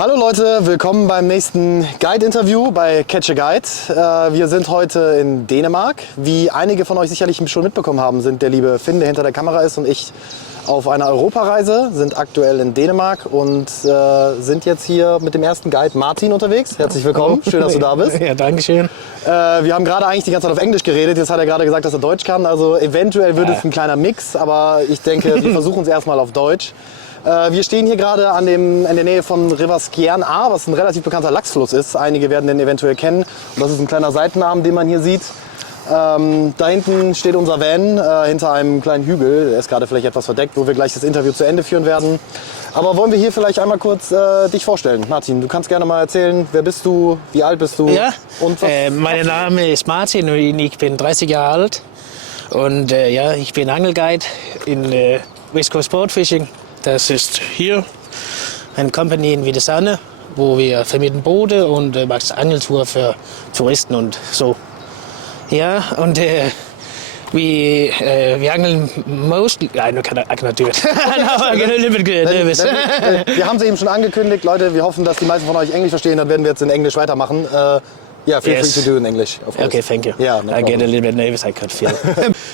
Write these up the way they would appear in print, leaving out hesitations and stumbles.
Hallo Leute, willkommen beim nächsten Guide-Interview bei Catch a Guide. Wir sind heute in Dänemark. Wie einige von euch sicherlich schon mitbekommen haben, sind der liebe Finn, der hinter der Kamera ist, und ich auf einer Europareise, sind aktuell in Dänemark und sind jetzt hier mit dem ersten Guide Martin unterwegs. Herzlich willkommen, schön, dass du da bist. Ja, danke schön. Wir haben gerade eigentlich die ganze Zeit auf Englisch geredet, jetzt hat er gerade gesagt, dass er Deutsch kann. Also eventuell wird es ein kleiner Mix, aber ich denke, wir versuchen es erstmal auf Deutsch. Wir stehen hier gerade in der Nähe von Hvide was ein relativ bekannter Lachsfluss ist. Einige werden den eventuell kennen. Und das ist ein kleiner Seitenarm, den man hier sieht. Da hinten steht unser Van hinter einem kleinen Hügel. Der ist gerade vielleicht etwas verdeckt, wo wir gleich das Interview zu Ende führen werden. Aber wollen wir hier vielleicht einmal kurz dich vorstellen? Martin, du kannst gerne mal erzählen, wer bist du, wie alt bist du? Ja, und was, mein Name ist Martin und ich bin 30 Jahre alt. Und ja, ich bin Angelguide in Westcoast-Sportfishing. Das ist hier eine Company in Hvide Sande, wo wir vermieten Boote und machen Angeltour für Touristen und so. Ja, und we angeln mostly. I cannot do it. No, I get a little bit nervous. Wir haben es eben schon angekündigt, Leute. Wir hoffen, dass die meisten von euch Englisch verstehen. Dann werden wir jetzt in Englisch weitermachen. Yeah, feel free to do in English, of course. Okay, thank you. Yeah, no I get a problem. little bit nervous, I could feel.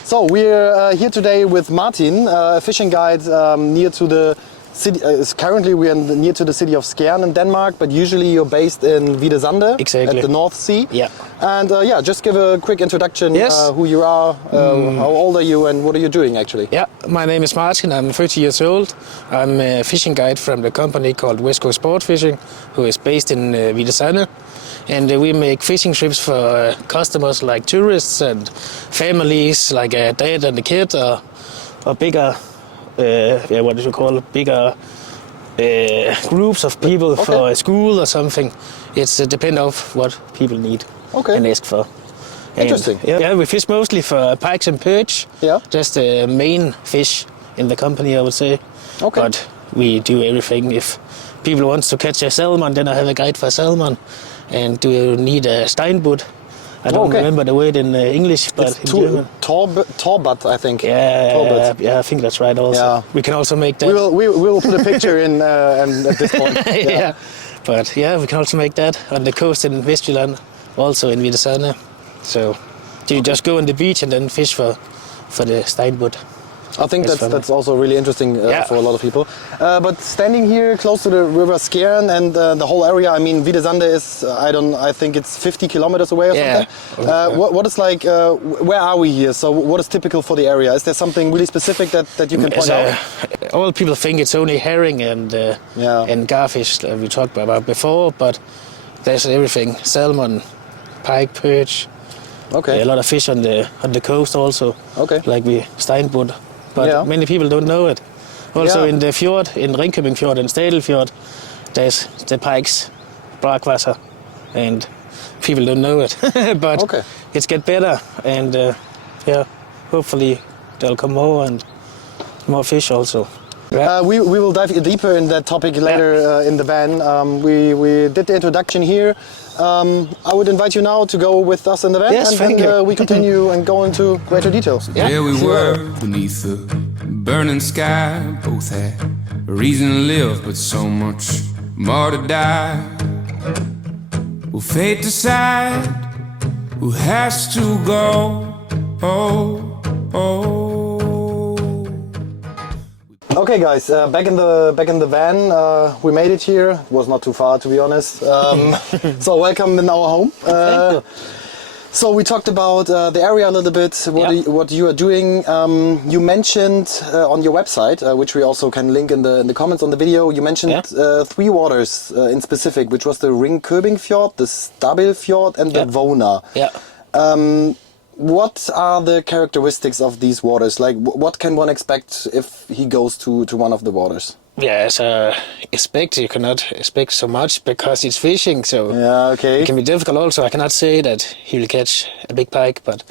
So, we're here today with Martin, a fishing guide near to the city. Currently, we are near to the city of Skjern in Denmark, but usually you're based in Hvide Sande, exactly, at the North Sea. Yeah. And yeah, just give a quick introduction. Yes. Who you are, how old are you, and what are you doing actually? Yeah, my name is Martin. I'm 30 years old. I'm a fishing guide from the company called Westcoast-Sportfishing, who is based in Hvide Sande. And we make fishing trips for customers like tourists and families, like a dad and a kid, or bigger, what do you call it, bigger groups of people for a school or something. It's depend of what people need and ask for. Interesting. And, yeah, we fish mostly for pikes and perch. Yeah. Just the main fish in the company, I would say. Okay. But we do everything. If people want to catch a salmon, then I have a guide for salmon. And do you need a steinbutt? I don't remember the word in English, but it's in German. Torbutt, I think. Yeah, I think that's right. Also, yeah. We can also make that. We will put a picture in and at this point. Yeah, but yeah, we can also make that on the coast in Vestjylland, also in Hvide Sande. So you just go on the beach and then fish for the steinbutt. I think that's also really interesting for a lot of people. But standing here close to the river Skjern and the whole area, I mean, Hvide Sande is, I think it's 50 kilometers away or something. What is like, where are we here? So what is typical for the area? Is there something really specific that you can point out? All people think it's only herring and garfish that we talked about before, but there's everything: salmon, pike, perch. Okay. A lot of fish on the coast also. Okay. Like steinbutt. But many people don't know it. Also in the fjord, in Ringkøbing Fjord and Fjord, there's the pikes, Barsch-Hvide, and people don't know it. But it's get better, and hopefully there'll come more and more fish also. We will dive deeper in that topic later in the van. We did the introduction here. I would invite you now to go with us in the van, and then we continue and go into greater details. Yeah, we were beneath the burning sky. Both had a reason to live, but so much more to die. Will fate decide who has to go? Okay, guys, back in the van. We made it here. It was not too far, to be honest. So welcome in our home. Thank you. So we talked about the area a little bit. What you are doing. You mentioned on your website, which we also can link in the comments on the video. You mentioned 3 waters in specific, which was the Ringkøbing Fjord, the Stabil Fjord, and the Vona. Yeah. What are the characteristics of these waters? Like, what can one expect if he goes to one of the waters? Yeah, you cannot expect so much because it's fishing, so it can be difficult also. I cannot say that he will catch a big pike, but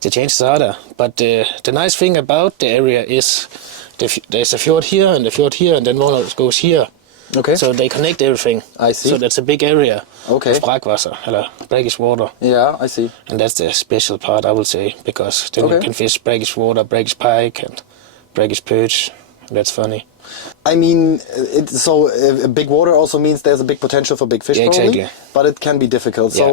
the chances are there. But the nice thing about the area is there's a fjord here and a fjord here, and then one goes here. Okay. So they connect everything. I see. So that's a big area of Brakwasser, brackish water. Yeah, I see. And that's the special part, I would say, because then you can fish brackish water, brackish pike, and brackish perch. That's funny. I mean, a big water also means there's a big potential for big fish, Yeah, probably, exactly. but it can be difficult. Yeah.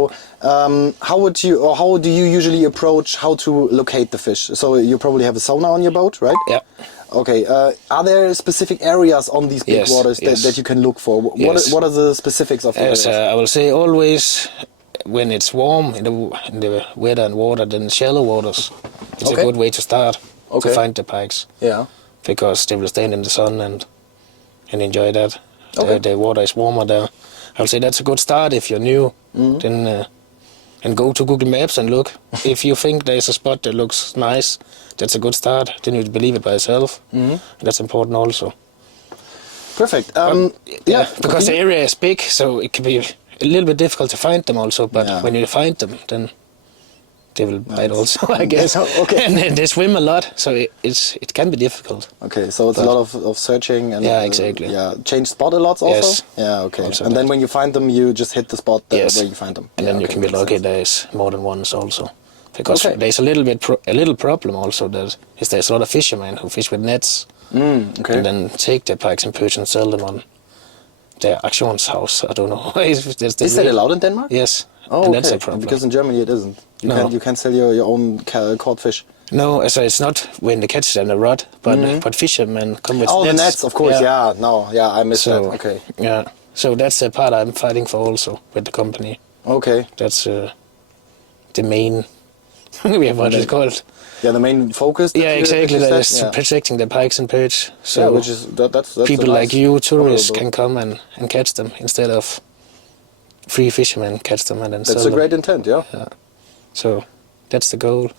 So, how do you usually approach how to locate the fish? So you probably have a sonar on your boat, right? Yeah. Okay. Are there specific areas on these big Yes, waters yes. that you can look for? Yes. What are the specifics of the As areas? I will say, always when it's warm in the weather and water, then shallow waters. It's Okay. a good way to start Okay. to find the pikes. Yeah. Because they will stand in the sun and enjoy that. Okay. The water is warmer there. I'll say that's a good start if you're new. Mm-hmm. Then and go to Google Maps and look. If you think there's a spot that looks nice, that's a good start. Then you believe it by yourself. Mm-hmm. That's important also. Perfect. Yeah, because the area is big, so it can be a little bit difficult to find them also. But Yeah. when you find them, then they will bite also, I guess. Okay. And they swim a lot, so it can be difficult. Okay, so it's a lot of searching and Yeah, exactly. change spot a lot also. Yes. Yeah, okay. Also and then that. when you find them, you just hit the spot Yes. where you find them. And Yeah, then you okay, can be makes lucky sense. there's more than ones also. Because Okay. there's a little problem also that is there's a lot of fishermen who fish with nets Okay. and then take their pikes and perch and sell them on their auktionshouse. I don't know. Is that allowed in Denmark? Yes. Oh, and that's okay. a problem. Because in Germany it isn't. No. You can't sell your own caught fish. No, so it's not when they catch it on a rod, but fishermen come with Oh, nets. the nets, of course. Yeah, I missed that. Okay. Yeah. So that's the part I'm fighting for also with the company. Okay. That's the main. We have what it's called. Yeah, the main focus. Yeah, exactly. That is Yeah. protecting the pikes and perch. So Yeah, which is that's people a nice like you, tourists, honorable- can come and catch them instead of free fishermen catch them and then That's sell a them. great intent. Yeah. So that's the goal.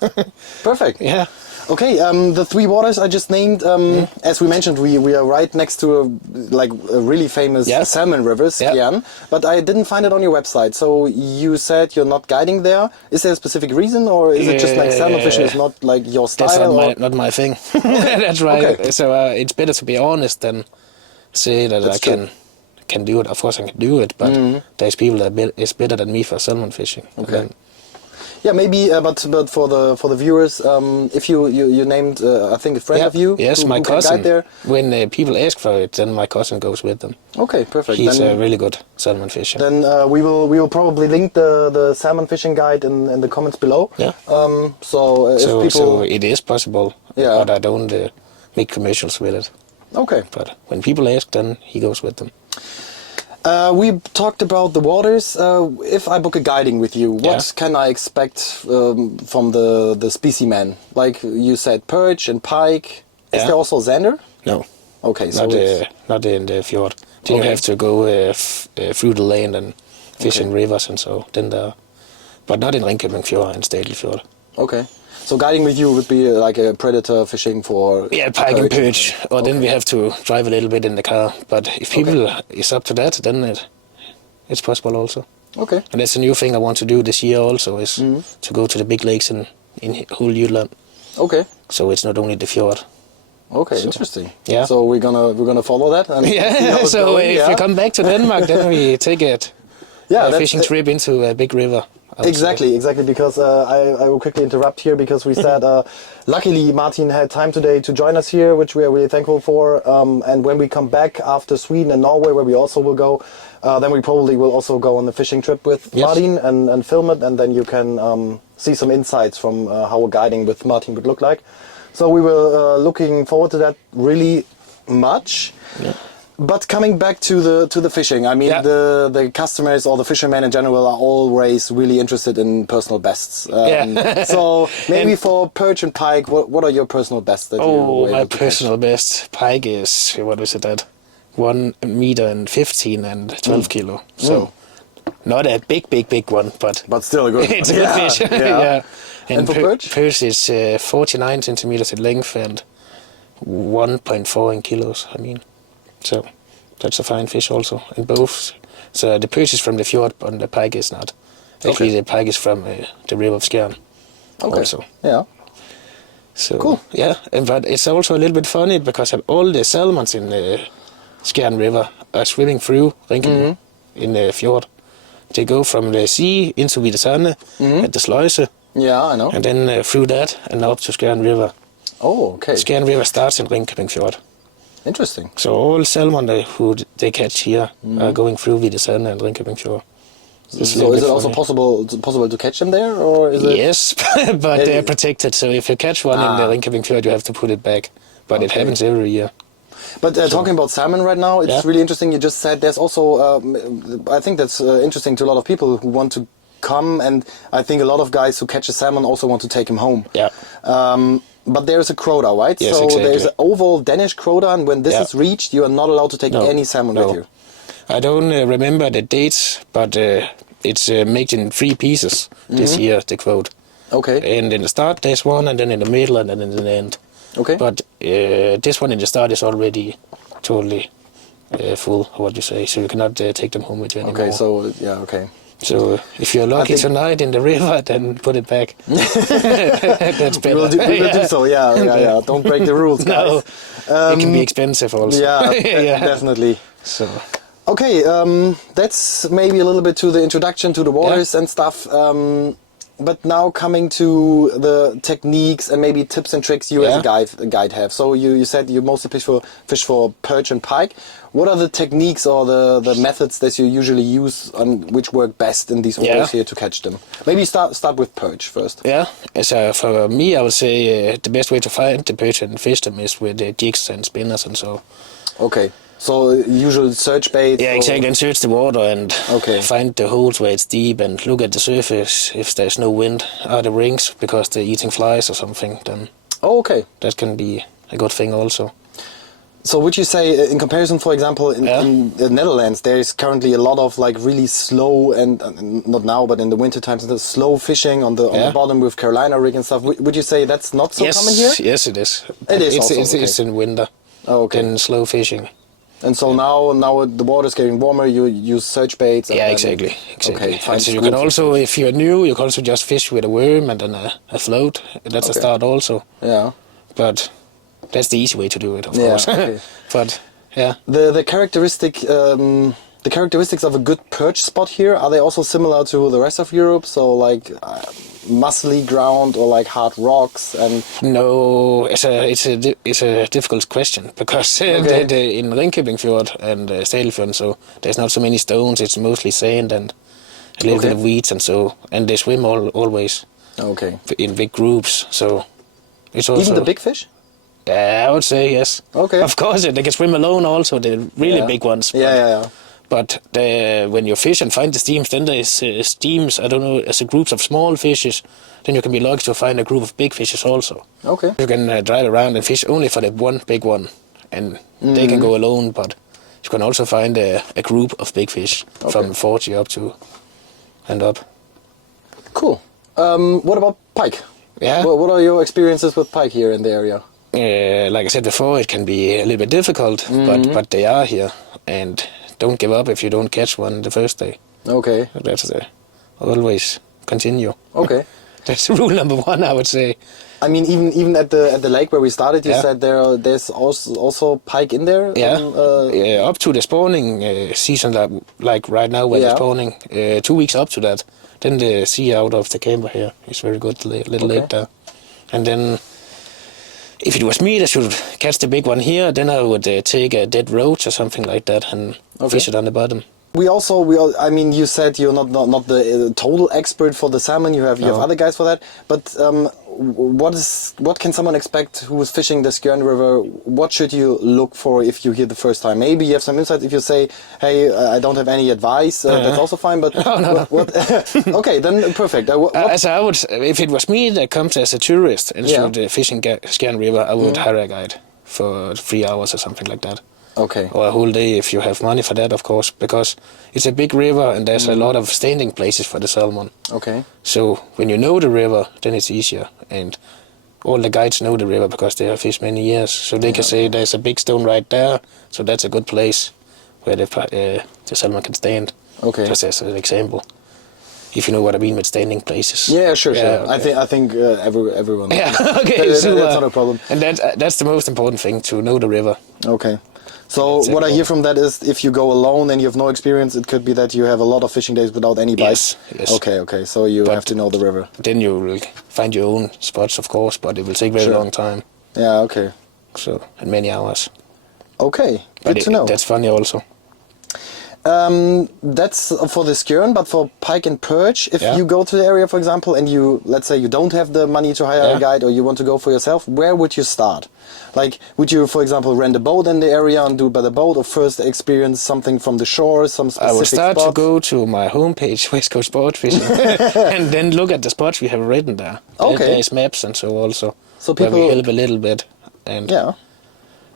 Perfect. Yeah. Okay, the three waters I just named, as we mentioned, we are right next to a really famous Yeah. salmon river, Yeah. Skjern, but I didn't find it on your website. So you said you're not guiding there. Is there a specific reason, or is it just like salmon fishing is not like your style? That's not my thing. That's right. Okay. So it's better to be honest than say that That's I can do it. Of course I can do it, but there's people that is better than me for salmon fishing. And Okay. then- Yeah, maybe, but for the viewers, if you named, I think a friend of you, Yes, my who can cousin. guide there. When people ask for it, then my cousin goes with them. Okay, perfect. He's Then- a really good salmon fisher. Then we will probably link the salmon fishing guide in the comments below. Yeah. So if So people, it is possible, Yeah. but I don't make commercials with it. okay. But when people ask, then he goes with them. We talked about the waters. If I book a guiding with you, what Yeah. can I expect from the specimen? Like you said, perch and pike. Is Yeah. there also Zander? No, Okay, so not in the fjord. Then you Okay. have to go through the land and fish in rivers and so. Then there, but not in Ringkøbing Fjord and Stadel Fjord. okay. So guiding with you would be like a predator fishing for Yeah, pike and perch. Or then we have to drive a little bit in the car. But if people is up to that, then it's possible also. Okay. And that's a new thing I want to do this year also is to go to the big lakes in whole Jutland. Okay. So it's not only the fjord. Okay. Interesting. Yeah. So we're gonna follow that. And see how Yeah. it's So going, if we come back to Denmark, then we take a that's- fishing trip into a big river. I would say. Exactly, because I will quickly interrupt here because we said, luckily Martin had time today to join us here, which we are really thankful for. And when we come back after Sweden and Norway, where we also will go, then we probably will also go on the fishing trip with Yes. Martin and film it, and then you can see some insights from how a guiding with Martin would look like. So we were looking forward to that really much. Yeah. But coming back to the fishing, I mean, Yeah. the customers or the fishermen in general are always really interested in personal bests. Yeah. So maybe for perch and pike, what are your personal bests that you Oh, were my able to catch? personal best pike is, what is it that? 1 meter and 15 and 12 kilo. So not a big one, but But still a good. it's a good fish. Yeah. Yeah. And for perch? Perch is 49 centimeters in length and 1.4 in kilos, I mean. So that's a fine fish also in both. So the perch is from the fjord, but the pike is not. Actually, the pike is from the river of Skjern. Okay. Also. Yeah. So Cool. yeah, but it's also a little bit funny because all the salmons in the Skjern River are swimming through Ringkøbing in the fjord. They go from the sea into Hvide Sande at the Sluise, Yeah, I know. and then through that and up to Skjern River. Oh, okay. Skjern River starts in Ringkøbing Fjord. Interesting. So all salmon they catch here are going through Hvide Sande and Ringkøbing Fjord. So is it also possible to catch them there, or is it? Yes, but they're protected. So if you catch one in the Ringkøbing Fjord, you have to put it back. But it happens every year. But talking about salmon right now, it's really interesting. You just said there's also, I think that's interesting to a lot of people who want to come, and I think a lot of guys who catch a salmon also want to take him home. Yeah. But there's a quota, right? Yes, so exactly. there's an oval Danish quota, and when this is reached, you are not allowed to take any salmon with you. I don't remember the dates, but it's made in 3 pieces this year, the quote. Okay. And in the start there's one, and then in the middle, and then in the end. Okay. But this one in the start is already totally full, what you say, so you cannot take them home with you anymore. Okay, so, okay. So if you're lucky tonight in the river, then put it back. That's better. We will do so, yeah. Don't break the rules, guys. No, it can be expensive also. Yeah, definitely. So. Okay, that's maybe a little bit to the introduction to the waters and stuff. But now coming to the techniques and maybe tips and tricks you as a guide have. So you said you mostly fish for perch and pike. What are the techniques or the methods that you usually use and which work best in these waters here to catch them? Maybe start with perch first. Yeah, so for me I would say the best way to find the perch and fish them is with jigs and spinners and so. Okay. So usual search bait? Yeah, exactly, and search the water and find the holes where it's deep and look at the surface. If there's no wind, are the rings because they're eating flies or something, then that can be a good thing also. So would you say, in comparison, for example, in the Netherlands, there is currently a lot of like really slow and not now, but in the winter times, the slow fishing on the bottom with Carolina rig and stuff. Would you say that's not so common here? Yes, it is. It is. It's in winter. Oh, okay. Then slow fishing. And so now the water's getting warmer, you use search baits. Yeah, exactly. Okay, and so you can also, if you're new, you can also just fish with a worm and then a float. That's a start also. Yeah. But that's the easy way to do it, of course. Okay. But yeah. The characteristics of a good perch spot here, are they also similar to the rest of Europe? So like muscly ground or like hard rocks and? No, it's a difficult question because in Ringkøbing Fjord and Stalefjord, so there's not so many stones. It's mostly sand and a little bit of weeds and so, and they swim always. Okay. In big groups, so it's also even the big fish. Yeah, I would say yes. Okay. Of course, they can swim alone also, the really big ones. Yeah. But when you fish and find the steams, then there's steams, I don't know, as a groups of small fishes, then you can be lucky to find a group of big fishes also. Okay. You can drive around and fish only for the one big one, and they can go alone, but you can also find a group of big fish from 40 up to and up. Cool. What about pike? Yeah. What are your experiences with pike here in the area? Like I said before, it can be a little bit difficult, but they are here, and don't give up if you don't catch one the first day. Okay. That's always continue. Okay. That's rule number 1, I would say. I mean, even at the lake where we started, you said there's also pike in there. Yeah. Up to the spawning season, like right now when they're spawning, 2 weeks up to that, then the sea out of the camper here is very good, little lake there, and then. If it was me that should catch the big one here, then I would take a dead roach or something like that and fish it on the bottom. I mean, you said you're not the total expert for the salmon. You have other guys for that. But what can someone expect who is fishing the Skjern River? What should you look for if you're here the first time? Maybe you have some insights. If you say, "Hey, I don't have any advice," that's also fine. But no. Okay, then perfect. As I would, if it was me that comes as a tourist and should fish in Skjern River, I would hire a guide for 3 hours or something like that. Okay. Or a whole day if you have money for that, of course, because it's a big river and there's a lot of standing places for the salmon. Okay. So when you know the river, then it's easier, and all the guides know the river because they have fished many years, so they can say there's a big stone right there, so that's a good place where the salmon can stand. Okay. Just as an example. If you know what I mean with standing places. Yeah, sure. Okay. I think everyone. Yeah. Okay. That's not a problem. And that's the most important thing, to know the river. Okay. So what I hear from that is, if you go alone and you have no experience, it could be that you have a lot of fishing days without any bites. Yes. Okay. So you have to know the river. Then you will find your own spots, of course, but it will take a very long time. Yeah. Okay. So, and many hours. Okay, good to know. That's funny also. That's for the skjørn, but for pike and perch, if Yeah. you go to the area, for example, and let's say you don't have the money to hire a guide, or you want to go for yourself, where would you start? Like, would you, for example, rent a boat in the area and do it by the boat, or first experience something from the shore, some specific I will start spots? to go to my homepage, Westcoast-Sportfishing, and then look at the spots we have written there. Okay. There's maps and so also. So where people- we help a little bit. And Yeah.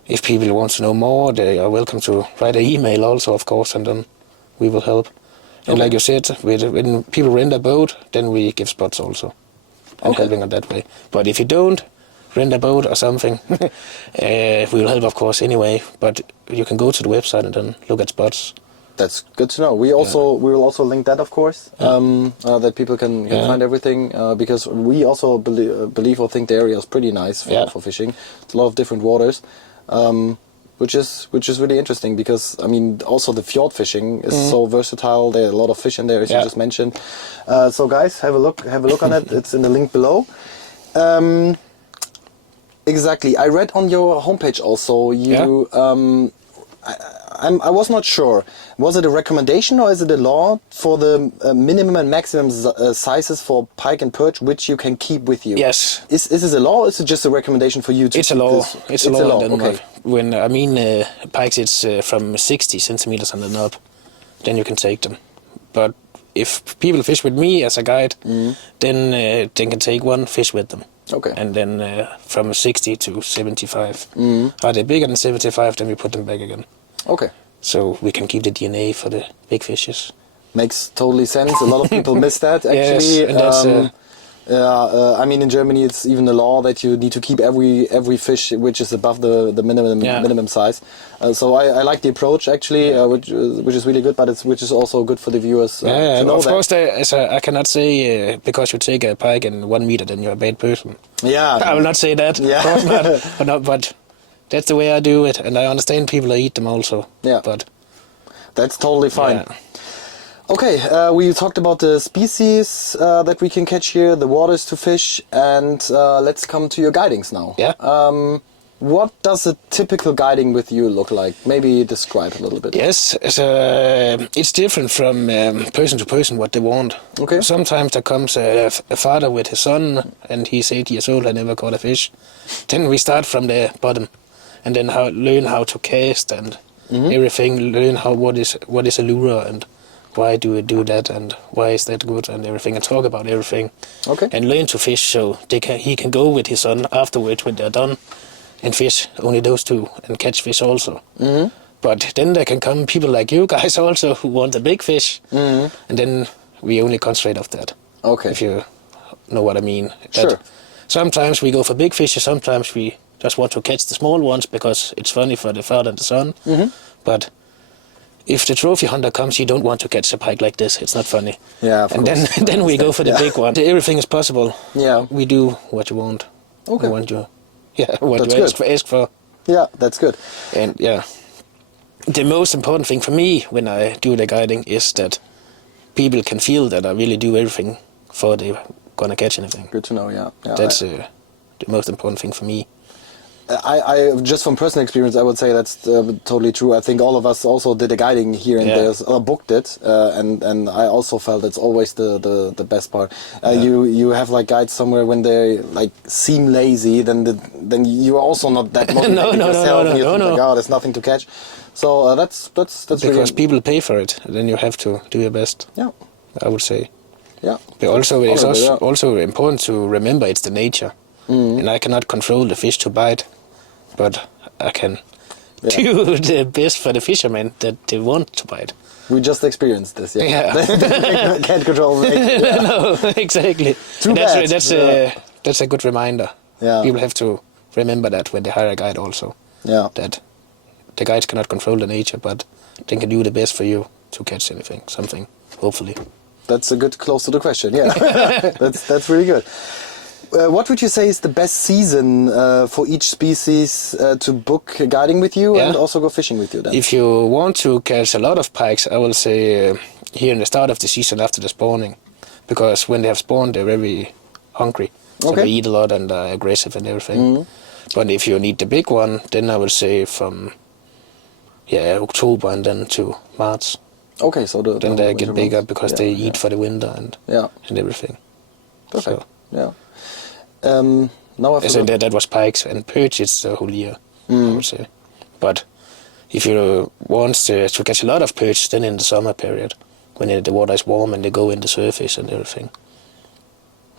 if people want to know more, they are welcome to write an email also, of course, and then we will help. And like you said, when people rent a boat, then we give spots also. And helping it that way. But if you don't rent a boat or something, we will help, of course, anyway. But you can go to the website and then look at spots. That's good to know. We will also link that, of course, that people can find everything, because we also believe or think the area is pretty nice for fishing. It's a lot of different waters, which is really interesting, because I mean also the fjord fishing is so versatile. There are a lot of fish in there, as you just mentioned. So guys, have a look on it. It's in the link below. Exactly. I read on your homepage also you. I was not sure. Was it a recommendation or is it a law for the minimum and maximum sizes for pike and perch which you can keep with you? Yes. Is this a law or is it just a recommendation for you to It's a keep law. this? It's a law. Okay. Okay. When I mean pikes, it's from 60 centimeters and then up. Then you can take them. But if people fish with me as a guide, then they can take one fish with them. Okay. And then from 60 to 75. Are they bigger than 75, then we put them back again. Okay. So we can keep the DNA for the big fishes. Makes totally sense. A lot of people miss that actually. Yes, and that's, I mean, in Germany, it's even a law that you need to keep every fish which is above the minimum size. So I like the approach actually, which is really good, but which is also good for the viewers to know of that. course, I cannot say because you take a pike in 1 meter, then you're a bad person. Yeah. I will not say that. Yeah. Of course not. But that's the way I do it, and I understand people that eat them also. Yeah. But that's totally fine. Yeah. Okay, we talked about the species that we can catch here, the waters to fish, and let's come to your guidings now. Yeah. What does a typical guiding with you look like? Maybe describe a little bit. Yes, it's different from person to person what they want. Okay. Sometimes there comes a father with his son, and he's 8 years old and never caught a fish. Then we start from the bottom, and then learn how to cast and everything. Learn what is a lure and why do we do that and why is that good and everything, and talk about everything. Okay. And learn to fish, so he can go with his son afterwards when they're done and fish only those two and catch fish also. But then there can come people like you guys also who want the big fish, and then we only concentrate of that. Okay. If you know what I mean. Sure. Sometimes we go for big fish, sometimes we just want to catch the small ones because it's funny for the father and the son. But if the trophy hunter comes, you don't want to catch a pike like this. It's not funny. Yeah, of and course. then we go for the big one. Everything is possible. Yeah. We do what you want. Okay. What you That's ask for. Yeah, that's good. And the most important thing for me when I do the guiding is that people can feel that I really do everything before they're gonna catch anything. Good to know. Yeah. That's the most important thing for me. I just from personal experience, I would say that's totally true. I think all of us also did a guiding here and there, or booked it, and I also felt it's always the best part. You have like guides somewhere when they like seem lazy, then you are also not that motivated yourself, and you think like, oh, there's nothing to catch. So that's because really, people pay for it, then you have to do your best. Yeah. I would say. Yeah. But also, it's Honorable, also important to remember it's the nature. And I cannot control the fish to bite, but I can do the best for the fishermen that they want to bite. We just experienced this, Yeah. They can't control it. No, exactly. Too bad. That's a good reminder. Yeah. People have to remember that when they hire a guide also. Yeah. That the guides cannot control the nature, but they can do the best for you to catch something, hopefully. That's a good close to the question, yeah. That's really good. What would you say is the best season for each species to book guiding with you and also go fishing with you then? If you want to catch a lot of pikes, I will say here in the start of the season after the spawning. Because when they have spawned, they're very hungry. So they eat a lot and are aggressive and everything. But if you need the big one, then I will say from October and then to March. Okay, so then they get bigger months. because they eat for the winter and everything. Perfect. So, yeah. Now I so that was pikes and perch. It's the whole year, I would say. But if you want to catch a lot of perch, then in the summer period, when the water is warm and they go in the surface and everything.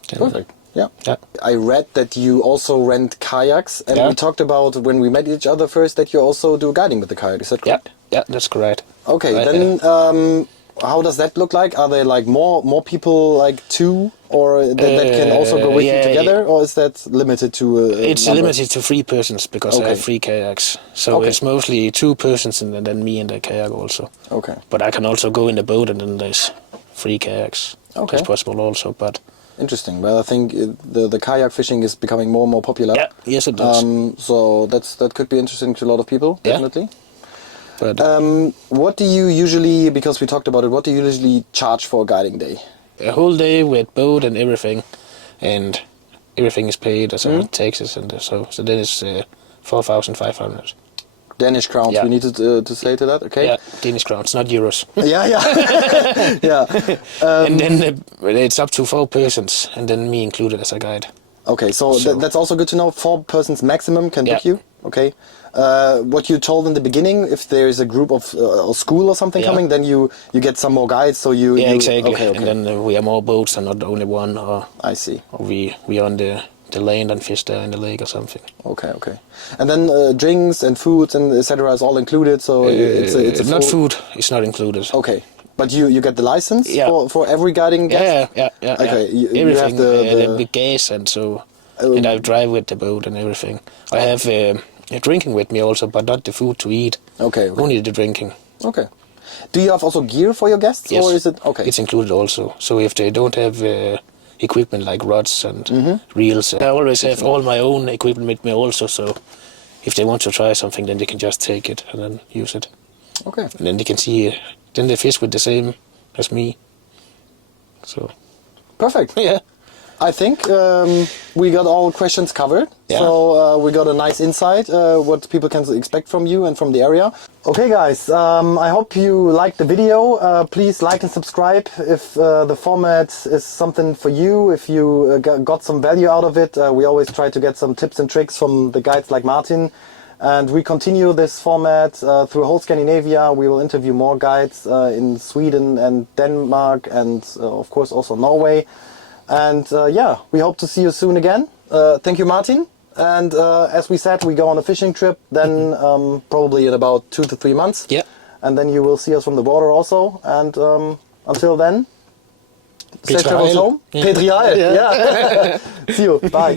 Then, Perfect. Yeah. Yeah. I read that you also rent kayaks, and we talked about when we met each other first that you also do guiding with the kayak. Is that correct? Yeah, that's correct. Okay, then how does that look like? Are there like more people like two, or that can also go with you together, or is that limited to? It's limited to 3 persons because I have 3 kayaks. So it's mostly 2 persons and then me in the kayak also. Okay. But I can also go in the boat and then there's 3 kayaks. Okay. That's possible also, but. Interesting. Well, I think the kayak fishing is becoming more and more popular. Yeah, yes it does. So that could be interesting to a lot of people, definitely. But what do you usually, because we talked about it, what do you usually charge for a guiding day? A whole day with boat and everything is paid as taxes and so then it's 4,500. Danish crowns, we needed to say to that, okay? Yeah, Danish crowns, not euros. Yeah. And then it's up to 4 persons, and then me included as a guide. Okay, so that's also good to know. 4 persons maximum can book you. Okay. What you told in the beginning, if there is a group of a school or something coming, then you get some more guides. So you exactly. Okay. And then we have more boats and not only one. Or I see. Or we on the land and fish there in the lake or something. Okay. And then drinks and foods and etc. is all included. So it's not food. It's not included. Okay. But you get the license for every guiding guest? Yeah. Okay, everything. You have the gas and so, and I drive with the boat and everything. I have drinking with me also, but not the food to eat. Okay. Only the drinking. Okay. Do you have also gear for your guests? Yes. Or is it okay? It's included also. So if they don't have equipment like rods and reels, I always have all my own equipment with me also. So if they want to try something, then they can just take it and then use it. Okay. And then they can see. Then they fish with the same as me. So. Perfect. Yeah. I think we got all questions covered. Yeah. So we got a nice insight what people can expect from you and from the area. Okay guys, I hope you liked the video. Please like and subscribe if the format is something for you, if you got some value out of it. We always try to get some tips and tricks from the guides like Martin. And we continue this format through whole Scandinavia. We will interview more guides in Sweden and Denmark and of course also Norway. And we hope to see you soon again. Thank you, Martin. And as we said, we go on a fishing trip then probably in about 2 to 3 months. Yeah. And then you will see us from the water also. And until then, safe travels home. Yeah. Yeah. See you. Bye.